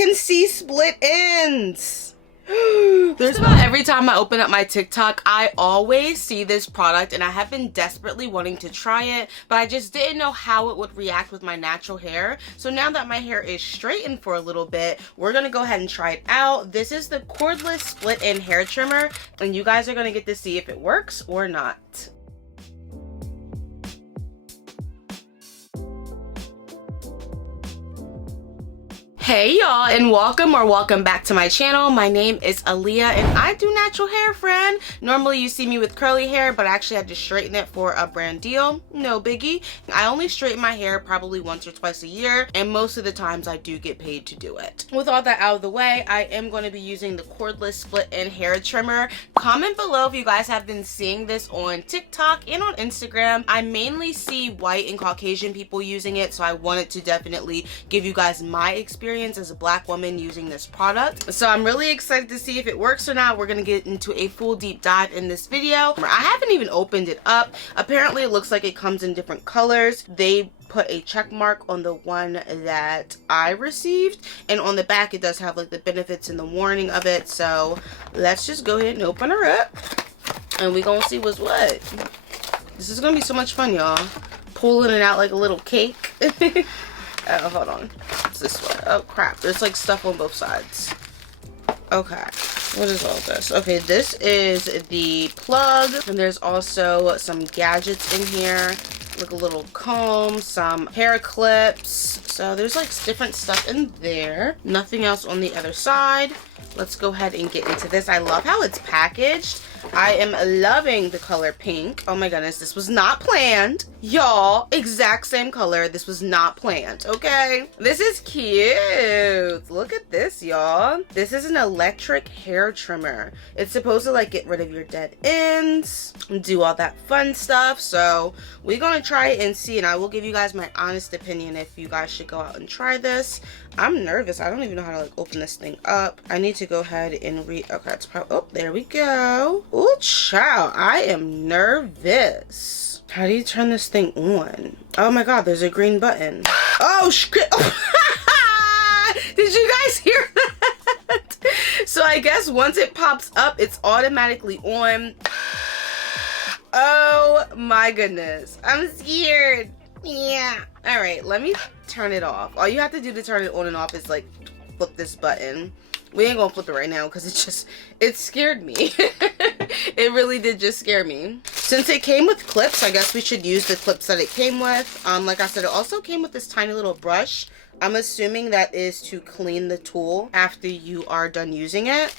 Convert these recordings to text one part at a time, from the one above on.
can see split ends. There's about every time I open up my TikTok, I always see this product, and I have been desperately wanting to try it, but I just didn't know how it would react with my natural hair. So now that my hair is straightened for a little bit, we're gonna go ahead and try it out. This is the cordless split end hair trimmer, and you guys are gonna get to see if it works or not. Hey y'all, and welcome back to my channel. My name is Aaliyah and I do natural hair, friend. Normally you see me with curly hair, but I actually had to straighten it for a brand deal. No biggie. I only straighten my hair probably once or twice a year, and most of the times I do get paid to do it. With all that out of the way, I am going to be using the cordless split end hair trimmer. Comment below if you guys have been seeing this on TikTok and on Instagram. I mainly see white and Caucasian people using it, so I wanted to definitely give you guys my experience as a black woman using this product. So I'm really excited to see if it works or not. We're gonna get into a full deep dive in this video. I haven't even opened it up. Apparently it looks like it comes in different colors. They put a check mark on the one that I received, and on the back it does have like the benefits and the warning of it. So let's just go ahead and open her up and we gonna see what's what. This is gonna be so much fun, y'all. Pulling it out like a little cake. Oh, hold on. It's this way. Oh, crap. There's like stuff on both sides. Okay. What is all this? Okay, this is the plug. And there's also some gadgets in here. Like a little comb, some hair clips. So there's like different stuff in there. Nothing else on the other side. Let's go ahead and get into this. I love how it's packaged. I am loving the color pink. Oh my goodness, this was not planned. Y'all, exact same color. This was not planned, okay? This is cute. Look at this, y'all. This is an electric hair trimmer. It's supposed to like get rid of your dead ends and do all that fun stuff. So we're gonna try it and see, and I will give you guys my honest opinion if you guys should go out and try this. I'm nervous. I don't even know how to like open this thing up. I need to go ahead and okay, it's probably, oh, there we go. Ooh, child, I am nervous. How do you turn this thing on? Oh my god, there's a green button. Oh, did you guys hear that? So I guess once it pops up, it's automatically on. Oh my goodness, I'm scared. Yeah. All right, let me turn it off. All you have to do to turn it on and off is like flip this button. We ain't gonna flip it right now because it scared me. It really did just scare me. Since it came with clips, I guess we should use the clips that it came with. Like I said, it also came with this tiny little brush. I'm assuming that is to clean the tool after you are done using it.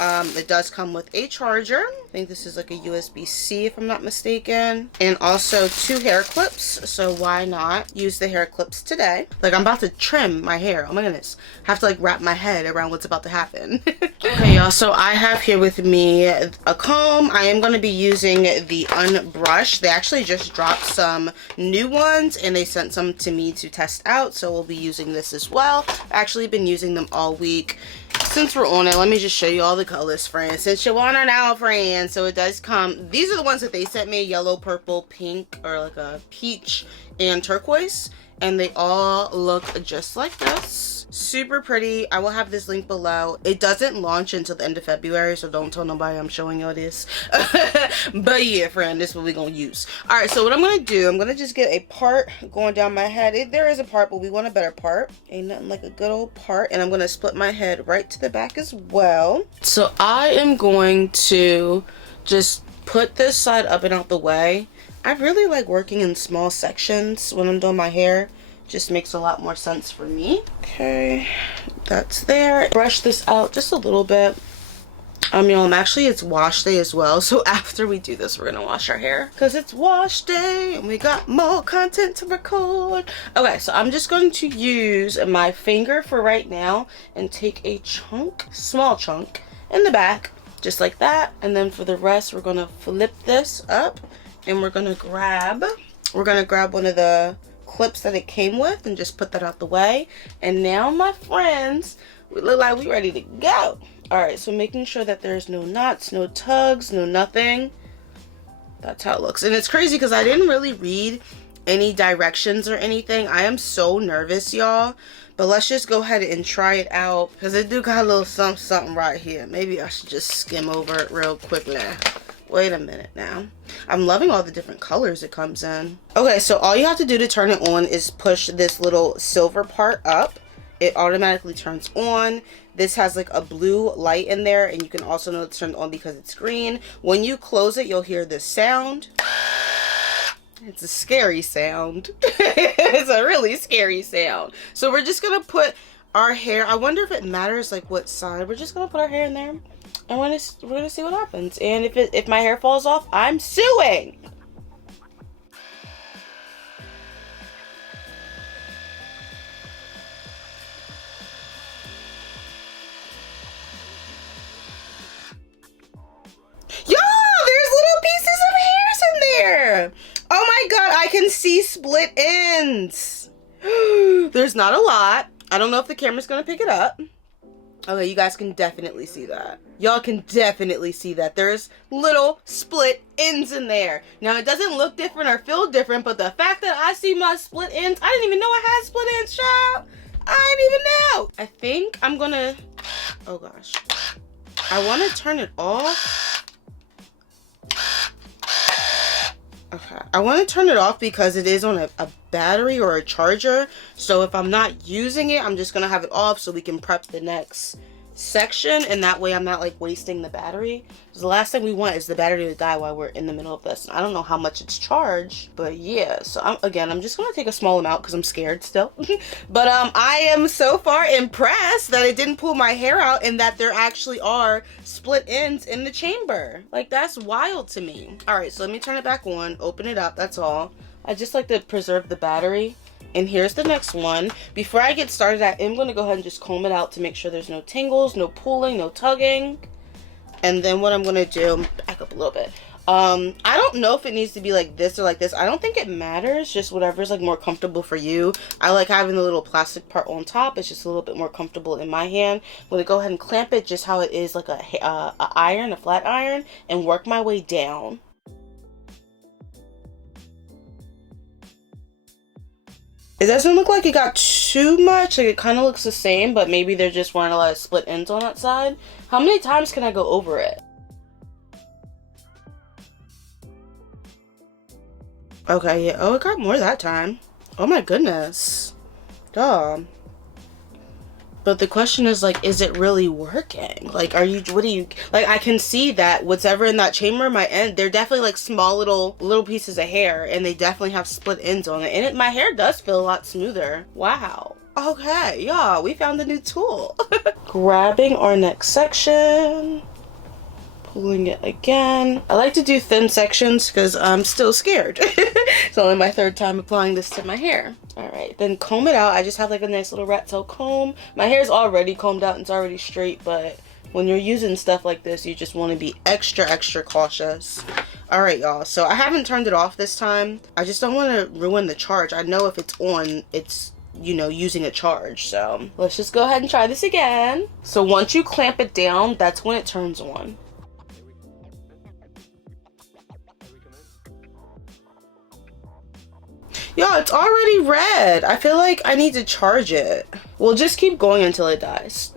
It does come with a charger. I think this is like a USB-C if I'm not mistaken. And also 2 hair clips. So why not use the hair clips today? Like I'm about to trim my hair. Oh my goodness. I have to like wrap my head around what's about to happen. Okay, y'all. So I have here with me a comb. I am going to be using the Unbrush. They actually just dropped some new ones and they sent some to me to test out. So we'll be using this as well. I've actually been using them all week. Since we're on it, let me just show you all the colors, friends. Since you want to know, friends, so it does come. These are the ones that they sent me: yellow, purple, pink, or like a peach, and turquoise. And they all look just like this. Super pretty. I will have this link below. It doesn't launch until the end of February, so don't tell nobody I'm showing y'all this. But yeah, friend, this is what we're gonna use. All right, so what I'm gonna do, I'm gonna just get a part going down my head. There is a part, but we want a better part. Ain't nothing like a good old part. And I'm gonna split my head right to the back as well. So I am going to just put this side up and out the way. I really like working in small sections when I'm doing my hair. Just makes a lot more sense for me. Okay, that's there. Brush this out just a little bit. Actually it's wash day as well, so after we do this we're gonna wash our hair because it's wash day and we got more content to record. Okay, so I'm just going to use my finger for right now and take a chunk, small chunk, in the back, just like that. And then for the rest we're gonna flip this up and we're gonna grab one of the clips that it came with and just put that out the way. And now, my friends, we look like we ready to go. All right, so making sure that there's no knots, no tugs, no nothing. That's how it looks. And it's crazy because I didn't really read any directions or anything. I am so nervous, y'all, But let's just go ahead and try it out, because it do got a little something right here. Maybe I should just skim over it real quickly. Wait a minute now. I'm loving all the different colors it comes in. Okay, so all you have to do to turn it on is push this little silver part up. It automatically turns on. This has like a blue light in there, and you can also know it's turned on because it's green. When you close it, you'll hear this sound. It's a scary sound. It's a really scary sound. So we're just gonna put our hair, I wonder if it matters like what side. We're just gonna put our hair in there, and we're gonna see what happens. And if my hair falls off, I'm suing. Yo, there's little pieces of hairs in there. Oh my god, I can see split ends. There's not a lot. I don't know if the camera's gonna pick it up. Okay, you guys can definitely see that. Y'all can definitely see that. There's little split ends in there. Now, it doesn't look different or feel different, but the fact that I see my split ends, I didn't even know I had split ends, child. I didn't even know. I think I'm gonna, oh gosh. I wanna turn it off. Okay, I want to turn it off because it is on a battery or a charger. So if I'm not using it, I'm just going to have it off so we can prep the next section. And that way I'm not like wasting the battery. Because the last thing we want is the battery to die while we're in the middle of this. And I don't know how much it's charged, but yeah. So I'm just going to take a small amount because I'm scared still. But I am so far impressed that it didn't pull my hair out and that there actually are split ends in the chamber. Like, that's wild to me. All right, so let me turn it back on, open it up. That's all. I just like to preserve the battery. And here's the next one. Before I get started, I am going to go ahead and just comb it out to make sure there's no tingles, no pulling, no tugging. And then what I'm going to do, back up a little bit. I don't know if it needs to be like this or like this. I don't think it matters. Just whatever's like more comfortable for you. I like having the little plastic part on top. It's just a little bit more comfortable in my hand. I'm going to go ahead and clamp it just how it is, like a iron, a flat iron, and work my way down. It doesn't look like it got too much. Like, it kind of looks the same, but maybe there just weren't a lot of split ends on that side. How many times can I go over it? Okay, yeah. Oh, it got more that time. Oh my goodness. Duh. But the question is, like, is it really working? Like, what do you, like, I can see that whatever in that chamber, my end, they're definitely like small little pieces of hair, and they definitely have split ends on it. And my hair does feel a lot smoother. Wow. Okay, yeah, we found a new tool. Grabbing our next section. Pulling it again. I like to do thin sections because I'm still scared. It's only my third time applying this to my hair. All right, then comb it out. I just have like a nice little rat tail comb. My hair's already combed out and it's already straight, but when you're using stuff like this, you just want to be extra cautious. All right, y'all, so I haven't turned it off this time. I just don't want to ruin the charge. I know if it's on, it's, you know, using a charge. So let's just go ahead and try this again. So once you clamp it down, that's when it turns on. Yo, it's already red. I feel like I need to charge it. We'll just keep going until it dies.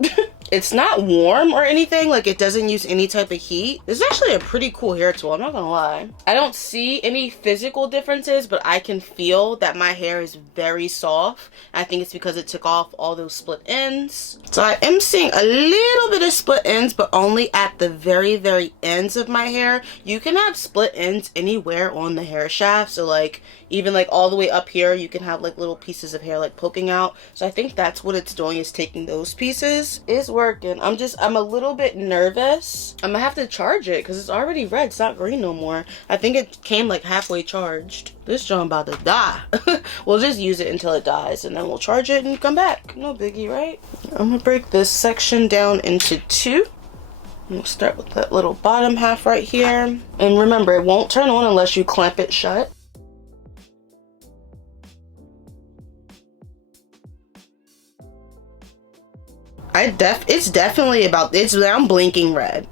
It's not warm or anything, like it doesn't use any type of heat. This is actually a pretty cool hair tool, I'm not gonna lie. I don't see any physical differences, but I can feel that my hair is very soft. I think it's because it took off all those split ends. So I am seeing a little bit of split ends, but only at the very ends of my hair. You can have split ends anywhere on the hair shaft, so like even like all the way up here, you can have like little pieces of hair like poking out. So I think that's what it's doing, is taking those pieces. It's working. I'm a little bit nervous. I'm gonna have to charge it because it's already red. It's not green no more. I think it came like halfway charged. This joint about to die. We'll just use it until it dies and then we'll charge it and come back. No biggie, right? I'm gonna break this section down into two. We'll start with that little bottom half right here. And remember, it won't turn on unless you clamp it shut. It's definitely about, it's I'm blinking red.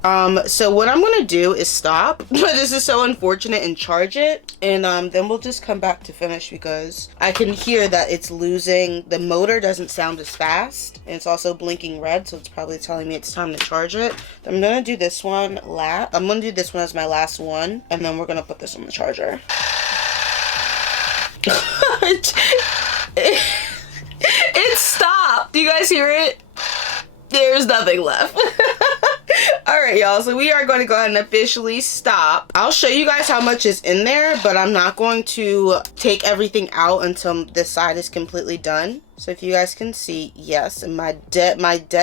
So what I'm gonna do is stop, but this is so unfortunate, and charge it, and then we'll just come back to finish because I can hear that it's losing, the motor doesn't sound as fast, and it's also blinking red, so it's probably telling me it's time to charge it. I'm gonna do this one I'm gonna do this one as my last one, and then we're gonna put this on the charger. It stopped. Do you guys hear it? There's nothing left. All right, y'all, so we are going to go ahead and officially stop. I'll show you guys how much is in there, but I'm not going to take everything out until this side is completely done. So if you guys can see, yes, and my dead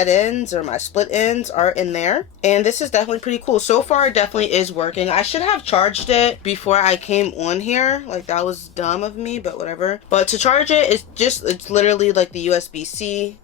ends or my split ends are in there, and this is definitely pretty cool. So far it definitely is working. I should have charged it before I came on here, like that was dumb of me, but whatever. But to charge it, it's literally like the USB-C.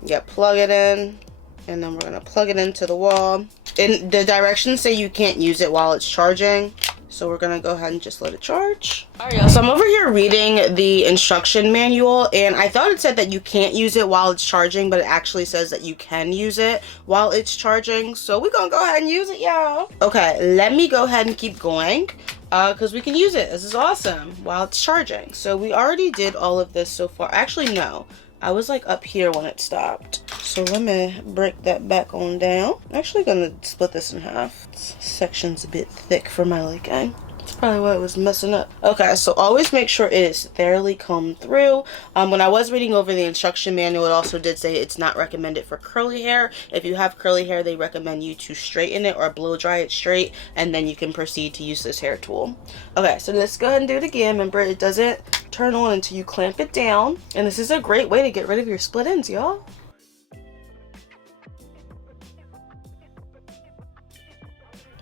Yeah, plug it in, and then we're gonna plug it into the wall. And the directions say you can't use it while it's charging, so we're gonna go ahead and just let it charge. All right, y'all, so I'm over here reading the instruction manual, and I thought it said that you can't use it while it's charging, but it actually says that you can use it while it's charging, so we're gonna go ahead and use it, y'all. Okay, let me go ahead and keep going, because we can use it. This is awesome while it's charging. So we already did all of this so far. Actually, no. I was like up here when it stopped. So let me break that back on down. I'm actually gonna split this in half. This section's a bit thick for my liking. That's probably why it was messing up. Okay, so always make sure it is thoroughly combed through. When I was reading over the instruction manual, it also did say it's not recommended for curly hair. If you have curly hair, they recommend you to straighten it or blow dry it straight, and then you can proceed to use this hair tool. Okay, so let's go ahead and do it again. Remember, it doesn't turn on until you clamp it down, and this is a great way to get rid of your split ends, y'all.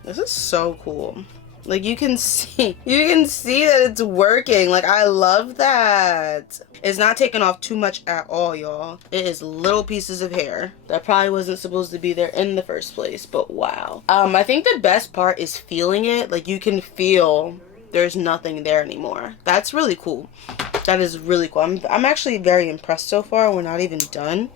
This is so cool. Like you can see that it's working. Like I love that. It's not taking off too much at all, y'all. It is little pieces of hair that probably wasn't supposed to be there in the first place, but wow. I think the best part is feeling it. Like you can feel there's nothing there anymore. That's really cool. That is really cool. I'm actually very impressed so far. We're not even done.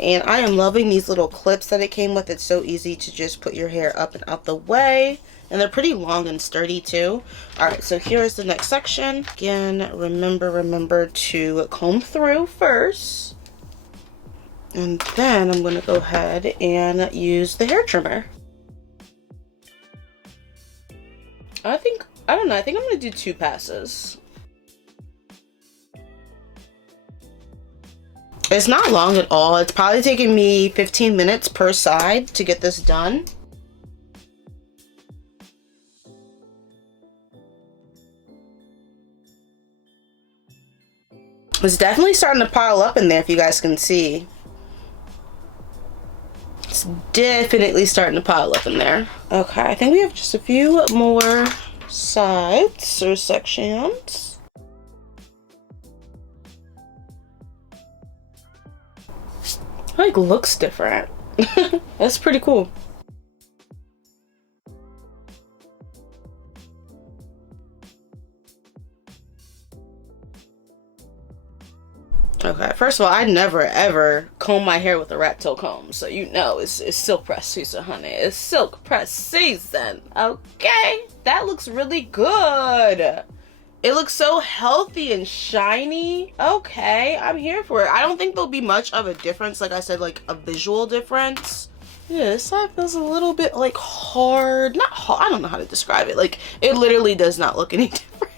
And I am loving these little clips that it came with. It's so easy to just put your hair up and out the way. And they're pretty long and sturdy too. Alright, so here's the next section. Again, remember to comb through first. And then I'm going to go ahead and use the hair trimmer. I don't know, I think I'm going to do 2 passes. It's not long at all. It's probably taking me 15 minutes per side to get this done. It's definitely starting to pile up in there, if you guys can see. It's definitely starting to pile up in there. Okay, I think we have just a few more sides or sections. Like looks different. That's pretty cool. Okay, first of all, I never ever comb my hair with a rat tail comb, so you know it's silk press season, honey. It's silk press season. Okay, that looks really good. It looks so healthy and shiny. Okay, I'm here for it. I don't think there'll be much of a difference, like I said, like a visual difference. Yeah, this side feels a little bit like hard. Not hard, I don't know how to describe it. Like, it literally does not look any different.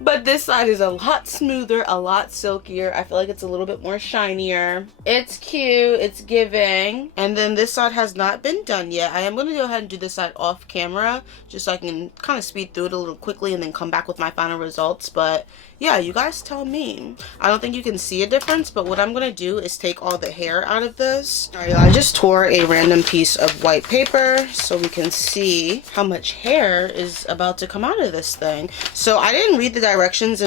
But this side is a lot smoother, a lot silkier. I feel like it's a little bit more shinier. It's cute, it's giving. And then this side has not been done yet. I am going to go ahead and do this side off camera just so I can kind of speed through it a little quickly and then come back with my final results. But yeah, you guys tell me. I don't think you can see a difference, but what I'm gonna do is take all the hair out of this. All right, I just tore a random piece of white paper so we can see how much hair is about to come out of this thing. So I didn't read the directions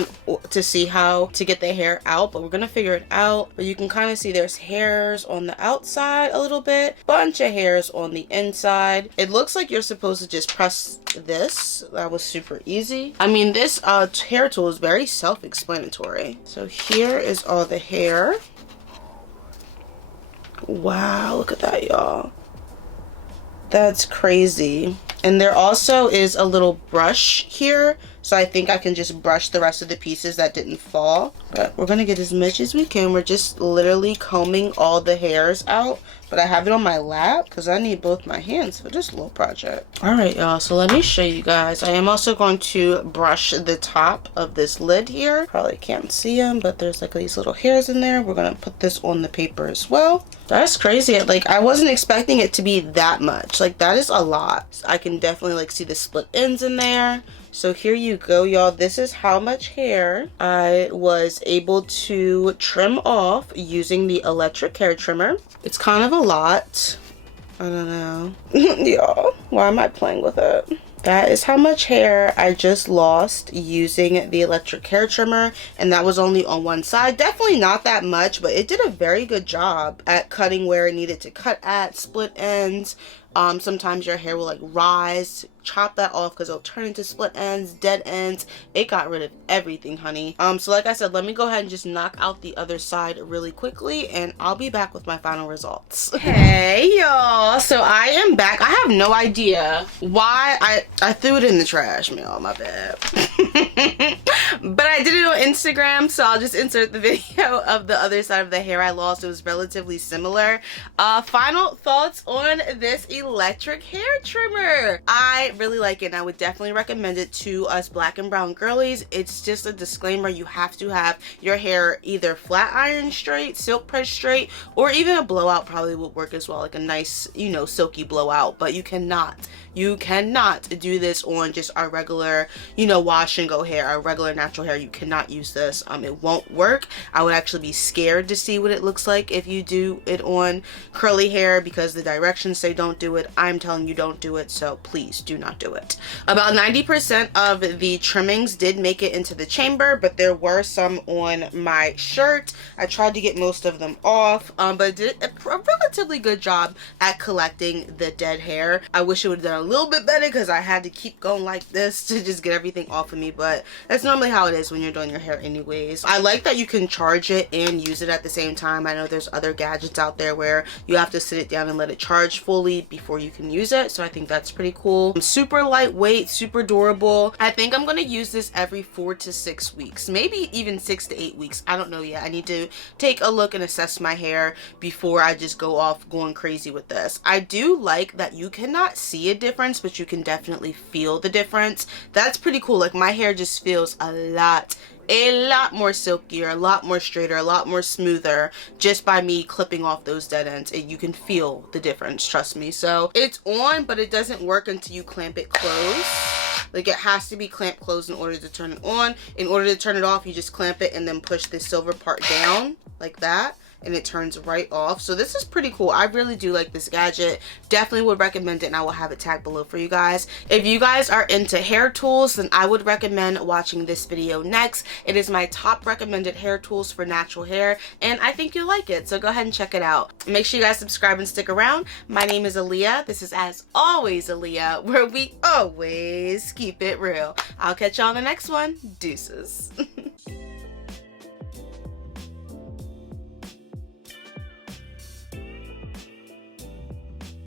to see how to get the hair out, but we're gonna figure it out. But you can kind of see there's hairs on the outside a little bit, bunch of hairs on the inside. It looks like you're supposed to just press this. That was super easy. I mean, this hair tool is very self-explanatory. So here is all the hair. Wow, look at that, y'all. That's crazy. And there also is a little brush here, so I think I can just brush the rest of the pieces that didn't fall. But we're gonna get as much as we can. We're just literally combing all the hairs out, but I have it on my lap because I need both my hands for this little project. All right, y'all, so let me show you guys. I am also going to brush the top of this lid here. Probably can't see them, but there's like these little hairs in there. We're gonna put this on the paper as well. That's crazy. Like, I wasn't expecting it to be that much. Like, that is a lot. I can definitely like see the split ends in there. So here you go, y'all. This is how much hair I was able to trim off using the electric hair trimmer. It's kind of a lot. I don't know. Y'all, why am I playing with it? That is how much hair I just lost using the electric hair trimmer, and that was only on one side. Definitely not that much, but it did a very good job at cutting where it needed to cut at, split ends. Sometimes your hair will like rise. Chop that off because it'll turn into split ends, dead ends. It got rid of everything, honey. So like I said, let me go ahead and just knock out the other side really quickly, and I'll be back with my final results. Hey y'all, so I am back. I have no idea why I threw it in the trash, y'all. My bad. But I did it on Instagram, so I'll just insert the video of the other side of the hair I lost. It was relatively similar. Final thoughts on this electric hair trimmer. I really like it, and I would definitely recommend it to us black and brown girlies. It's just a disclaimer, you have to have your hair either flat iron straight, silk press straight, or even a blowout probably would work as well, like a nice, you know, silky blowout. But you cannot do this on just our regular, you know, wash and go hair, our regular natural hair. You cannot use this. It won't work. I would actually be scared to see what it looks like if you do it on curly hair, because the directions say don't do it. I'm telling you don't do it, so please do not do it. About 90% of the trimmings did make it into the chamber, but there were some on my shirt. I tried to get most of them off, but did a relatively good job at collecting the dead hair. I wish it would have done a little bit better because I had to keep going like this to just get everything off of me, but that's normally how it is when you're doing your hair anyways. I like that you can charge it and use it at the same time. I know there's other gadgets out there where you have to sit it down and let it charge fully before you can use it, so I think that's pretty cool. Super lightweight, super durable. I think I'm gonna use this every 4 to 6 weeks, maybe even 6 to 8 weeks. I don't know yet. I need to take a look and assess my hair before I just go off going crazy with this. I do like that you cannot see a difference, but you can definitely feel the difference. That's pretty cool. Like, my hair just feels a lot more silkier, a lot more straighter, a lot more smoother just by me clipping off those dead ends. And you can feel the difference, trust me. So it's on, but it doesn't work until you clamp it closed. Like, it has to be clamped closed in order to turn it on. In order to turn it off, you just clamp it and then push this silver part down like that, and it turns right off. So this is pretty cool. I really do like this gadget. Definitely would recommend it, and I will have it tagged below for you guys. If you guys are into hair tools, then I would recommend watching this video next. It is my top recommended hair tools for natural hair, and I think you'll like it, so go ahead and check it out. Make sure you guys subscribe and stick around. My name is Aaliyah. This is As Always Aaliyah, where we always keep it real. I'll catch you on the next one. Deuces.